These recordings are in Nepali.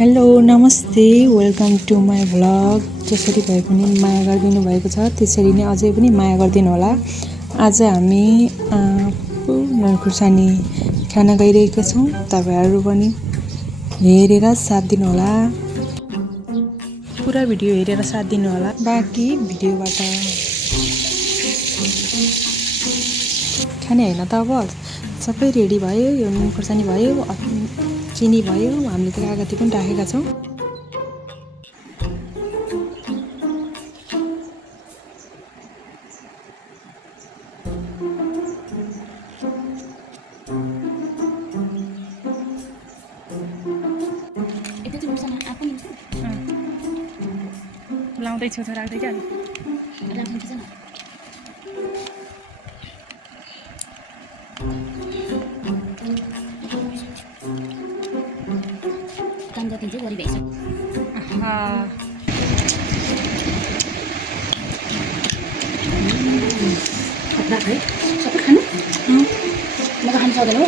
हेलो नमस्ते वेलकम टु माई भ्लग। जसरी भए पनि माया गरिदिनु भएको छ त्यसरी नै अझै पनि माया गरिदिनु होला। आज हामी नुन खुर्सानी खान गइरहेका छौँ। तपाईहरु पनि हेरेर साथ दिनु होला। पुरा भिडियो हेरेर साथ दिनु होला। बाँकी भिडियोबाट खाने हैन त। अब सबै रेडी भयो। यो नुन खुर्सानी भयो, चिनी भयो, हामीले त कागती पनि राखेका छौँ। लाउँदै छु त राख्दै क्या काम गर्दै चाहिँ गरिरहेछ। राख है सबै खानु। म त खानु सक्दैन हो।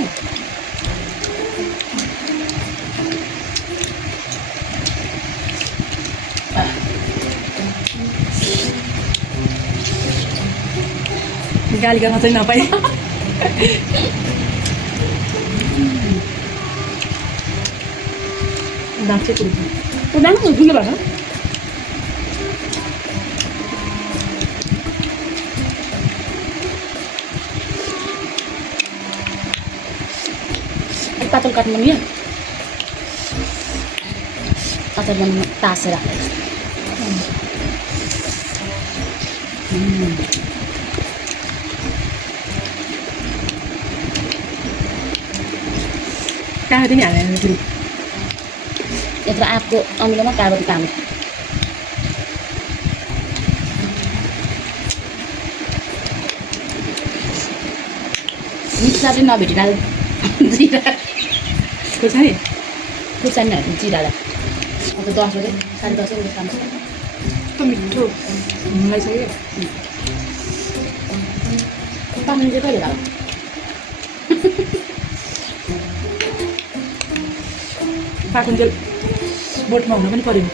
गाली गर्न चाहिँ नपाए। दाँचे कुर्छु उदान के भन्छ पातल काट्नु नि अचार बनाउनु तासेर कागती नि हालेर फेरि यत्रो आँपको अमिलोमा कागती काम मिक्सरले नभेटेर जिरा खुर्सानी खुर्सानीहरू जिरा अब 10 बजे 10:30 बजे काम कस्तो मिठो हुनलागिसक्यो। पानी चाहिँ कहिले लाग्यो पाकुन्जेल बोटमा हुन पनि पर्यो।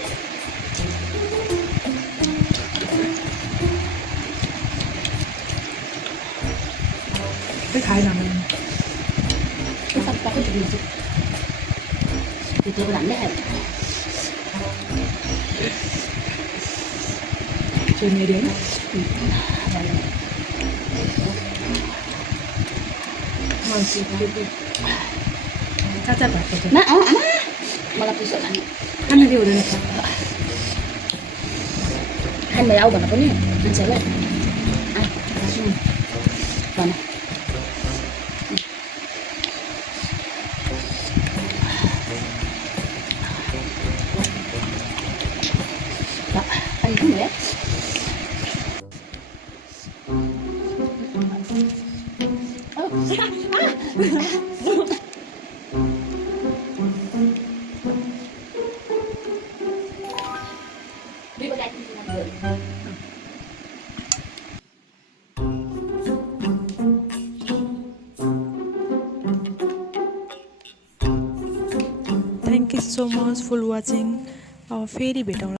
त्यही खाएन मैले। सबै दिन्छु त्यो हामीले खायो चुनेरी होइन चाचा भएको छ न आमा मलाई पिसो खाने खान के हुँदैन। खानु आऊ भन्न पनि मान्छेहरूलाई भन Thank you so much for watching. फेरि भेटौँ।